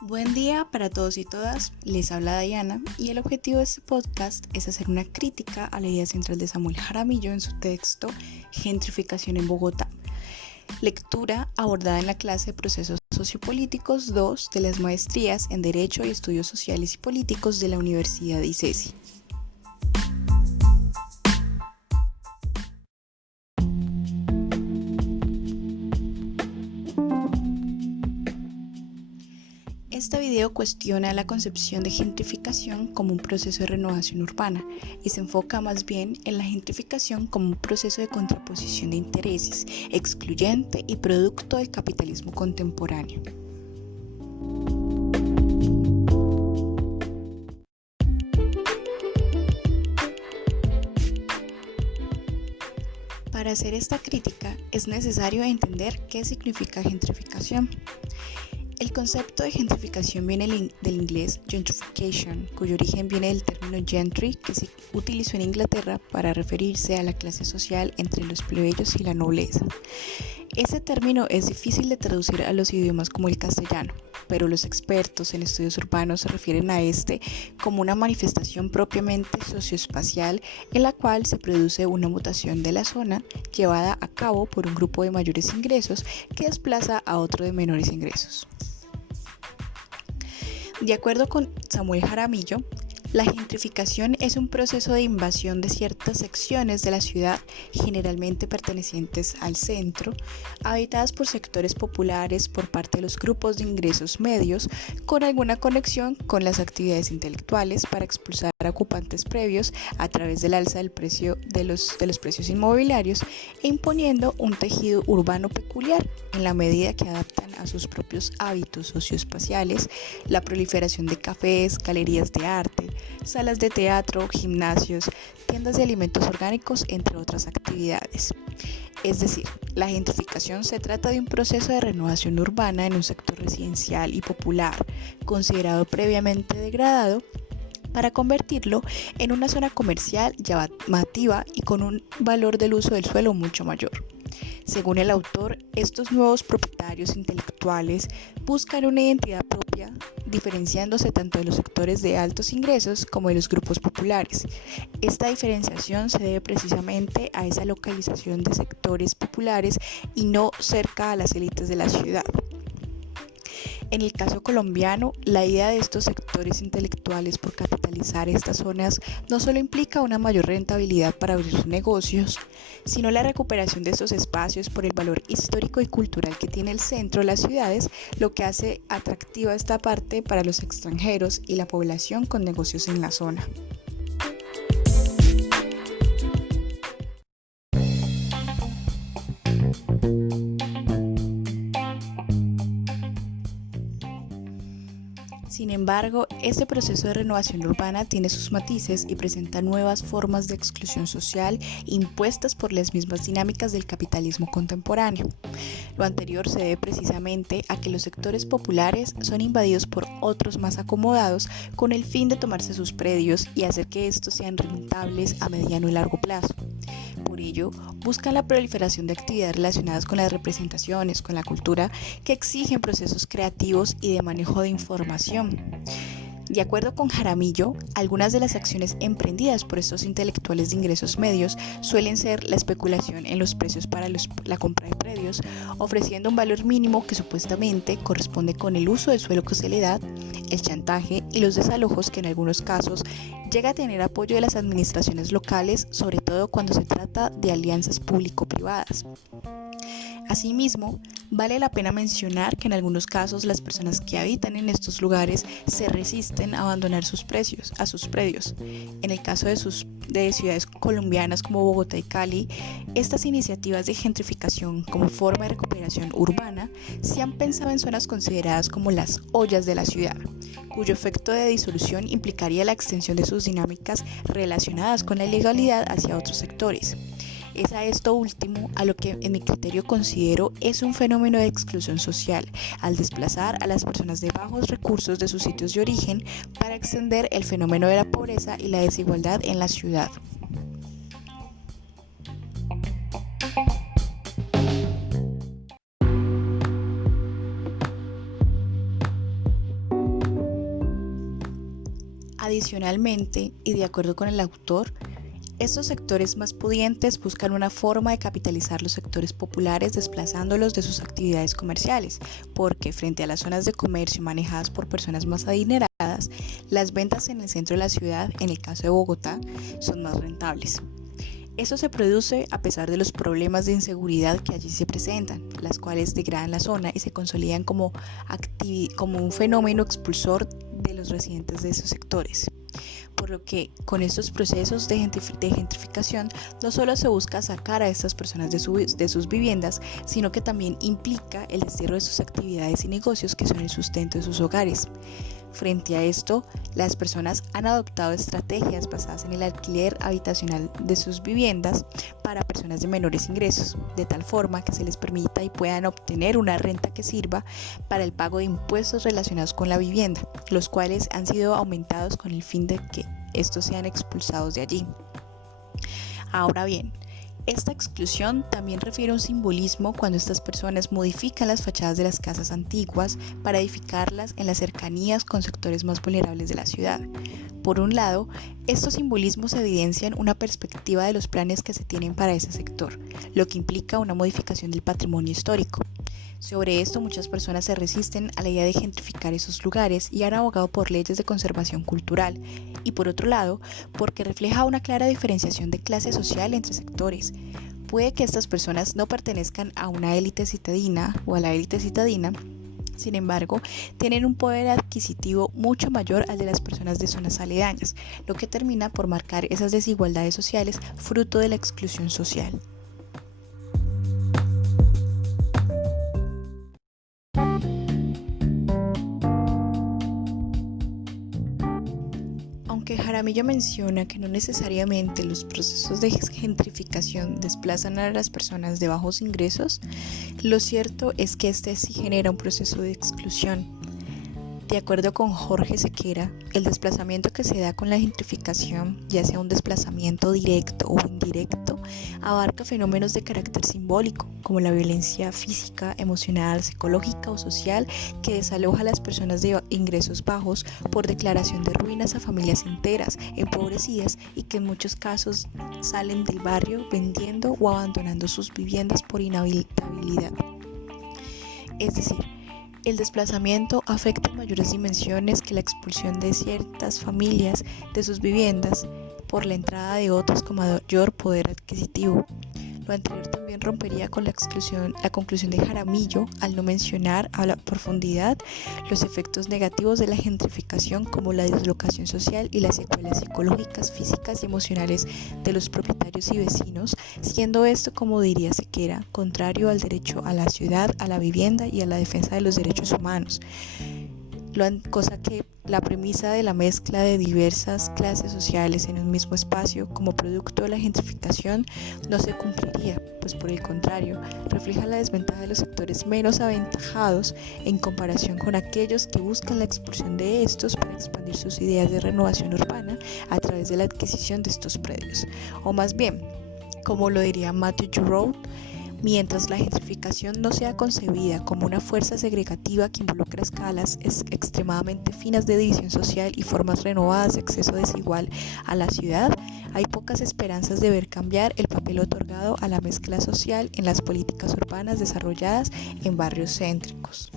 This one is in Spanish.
Buen día para todos y todas, les habla Diana y el objetivo de este podcast es hacer una crítica a la idea central de Samuel Jaramillo en su texto Gentrificación en Bogotá, lectura abordada en la clase de Procesos Sociopolíticos 2 de las maestrías en Derecho y Estudios Sociales y Políticos de la Universidad ICESI. Este video cuestiona la concepción de gentrificación como un proceso de renovación urbana y se enfoca más bien en la gentrificación como un proceso de contraposición de intereses, excluyente y producto del capitalismo contemporáneo. Para hacer esta crítica es necesario entender qué significa gentrificación. El concepto de gentrificación viene del inglés gentrification, cuyo origen viene del término gentry, que se utilizó en Inglaterra para referirse a la clase social entre los plebeyos y la nobleza. Este término es difícil de traducir a los idiomas como el castellano, pero los expertos en estudios urbanos se refieren a este como una manifestación propiamente socioespacial en la cual se produce una mutación de la zona llevada a cabo por un grupo de mayores ingresos que desplaza a otro de menores ingresos. De acuerdo con Samuel Jaramillo, la gentrificación es un proceso de invasión de ciertas secciones de la ciudad, generalmente pertenecientes al centro, habitadas por sectores populares por parte de los grupos de ingresos medios, con alguna conexión con las actividades intelectuales para expulsar a ocupantes previos a través del alza del precio de los precios inmobiliarios e imponiendo un tejido urbano peculiar en la medida que adaptan a sus propios hábitos socioespaciales la proliferación de cafés, galerías de arte, salas de teatro, gimnasios, tiendas de alimentos orgánicos, entre otras actividades. Es decir, la gentrificación se trata de un proceso de renovación urbana en un sector residencial y popular, considerado previamente degradado, para convertirlo en una zona comercial llamativa y con un valor del uso del suelo mucho mayor. Según el autor, estos nuevos propietarios intelectuales buscan una identidad propia, diferenciándose tanto de los sectores de altos ingresos como de los grupos populares. Esta diferenciación se debe precisamente a esa localización de sectores populares y no cerca a las élites de la ciudad. En el caso colombiano, la idea de estos sectores intelectuales por capitalizar estas zonas no solo implica una mayor rentabilidad para abrir negocios, sino la recuperación de estos espacios por el valor histórico y cultural que tiene el centro de las ciudades, lo que hace atractiva esta parte para los extranjeros y la población con negocios en la zona. Sin embargo, este proceso de renovación urbana tiene sus matices y presenta nuevas formas de exclusión social impuestas por las mismas dinámicas del capitalismo contemporáneo. Lo anterior se debe precisamente a que los sectores populares son invadidos por otros más acomodados con el fin de tomarse sus predios y hacer que estos sean rentables a mediano y largo plazo. Por ello, buscan la proliferación de actividades relacionadas con las representaciones, con la cultura, que exigen procesos creativos y de manejo de información. De acuerdo con Jaramillo, algunas de las acciones emprendidas por estos intelectuales de ingresos medios suelen ser la especulación en los precios para la compra de predios, ofreciendo un valor mínimo que supuestamente corresponde con el uso del suelo que se le da, el chantaje y los desalojos que en algunos casos llega a tener apoyo de las administraciones locales, sobre todo cuando se trata de alianzas público-privadas. Asimismo, vale la pena mencionar que en algunos casos las personas que habitan en estos lugares se resisten a abandonar sus predios. En el caso de ciudades colombianas como Bogotá y Cali, estas iniciativas de gentrificación como forma de recuperación urbana se han pensado en zonas consideradas como las ollas de la ciudad, cuyo efecto de disolución implicaría la extensión de sus dinámicas relacionadas con la ilegalidad hacia otros sectores. Es a esto último a lo que en mi criterio considero es un fenómeno de exclusión social, al desplazar a las personas de bajos recursos de sus sitios de origen para extender el fenómeno de la pobreza y la desigualdad en la ciudad. Adicionalmente, y de acuerdo con el autor, estos sectores más pudientes buscan una forma de capitalizar los sectores populares desplazándolos de sus actividades comerciales, porque frente a las zonas de comercio manejadas por personas más adineradas, las ventas en el centro de la ciudad, en el caso de Bogotá, son más rentables. Esto se produce a pesar de los problemas de inseguridad que allí se presentan, las cuales degradan la zona y se consolidan como un fenómeno expulsor de los residentes de esos sectores. Por lo que con estos procesos de gentrificación no solo se busca sacar a estas personas de sus viviendas, sino que también implica el destierro de sus actividades y negocios que son el sustento de sus hogares. Frente a esto, las personas han adoptado estrategias basadas en el alquiler habitacional de sus viviendas para personas de menores ingresos, de tal forma que se les permita y puedan obtener una renta que sirva para el pago de impuestos relacionados con la vivienda, los cuales han sido aumentados con el fin de que estos sean expulsados de allí. Ahora bien, esta exclusión también refiere a un simbolismo cuando estas personas modifican las fachadas de las casas antiguas para edificarlas en las cercanías con sectores más vulnerables de la ciudad. Por un lado, estos simbolismos evidencian una perspectiva de los planes que se tienen para ese sector, lo que implica una modificación del patrimonio histórico. Sobre esto, muchas personas se resisten a la idea de gentrificar esos lugares y han abogado por leyes de conservación cultural, y por otro lado, porque refleja una clara diferenciación de clase social entre sectores. Puede que estas personas no pertenezcan a una élite citadina o a la élite citadina, sin embargo, tienen un poder adquisitivo mucho mayor al de las personas de zonas aledañas, lo que termina por marcar esas desigualdades sociales fruto de la exclusión social. Aunque Jaramillo menciona que no necesariamente los procesos de gentrificación desplazan a las personas de bajos ingresos, lo cierto es que este sí genera un proceso de exclusión. De acuerdo con Jorge Sequera, el desplazamiento que se da con la gentrificación, ya sea un desplazamiento directo o indirecto, abarca fenómenos de carácter simbólico, como la violencia física, emocional, psicológica o social que desaloja a las personas de ingresos bajos por declaración de ruinas a familias enteras, empobrecidas y que en muchos casos salen del barrio vendiendo o abandonando sus viviendas por inhabilitabilidad. Es decir, el desplazamiento afecta en mayores dimensiones que la expulsión de ciertas familias de sus viviendas por la entrada de otras con mayor poder adquisitivo. Lo anterior también rompería con la conclusión de Jaramillo al no mencionar a la profundidad los efectos negativos de la gentrificación como la dislocación social y las secuelas psicológicas, físicas y emocionales de los propietarios y vecinos, siendo esto, como diría Sequera, contrario al derecho a la ciudad, a la vivienda y a la defensa de los derechos humanos. Cosa que la premisa de la mezcla de diversas clases sociales en un mismo espacio como producto de la gentrificación no se cumpliría, pues por el contrario, refleja la desventaja de los sectores menos aventajados en comparación con aquellos que buscan la expulsión de estos para expandir sus ideas de renovación urbana a través de la adquisición de estos predios. O más bien, como lo diría Matthew Giroux, mientras la gentrificación no sea concebida como una fuerza segregativa que involucra escalas extremadamente finas de división social y formas renovadas de acceso desigual a la ciudad, hay pocas esperanzas de ver cambiar el papel otorgado a la mezcla social en las políticas urbanas desarrolladas en barrios céntricos.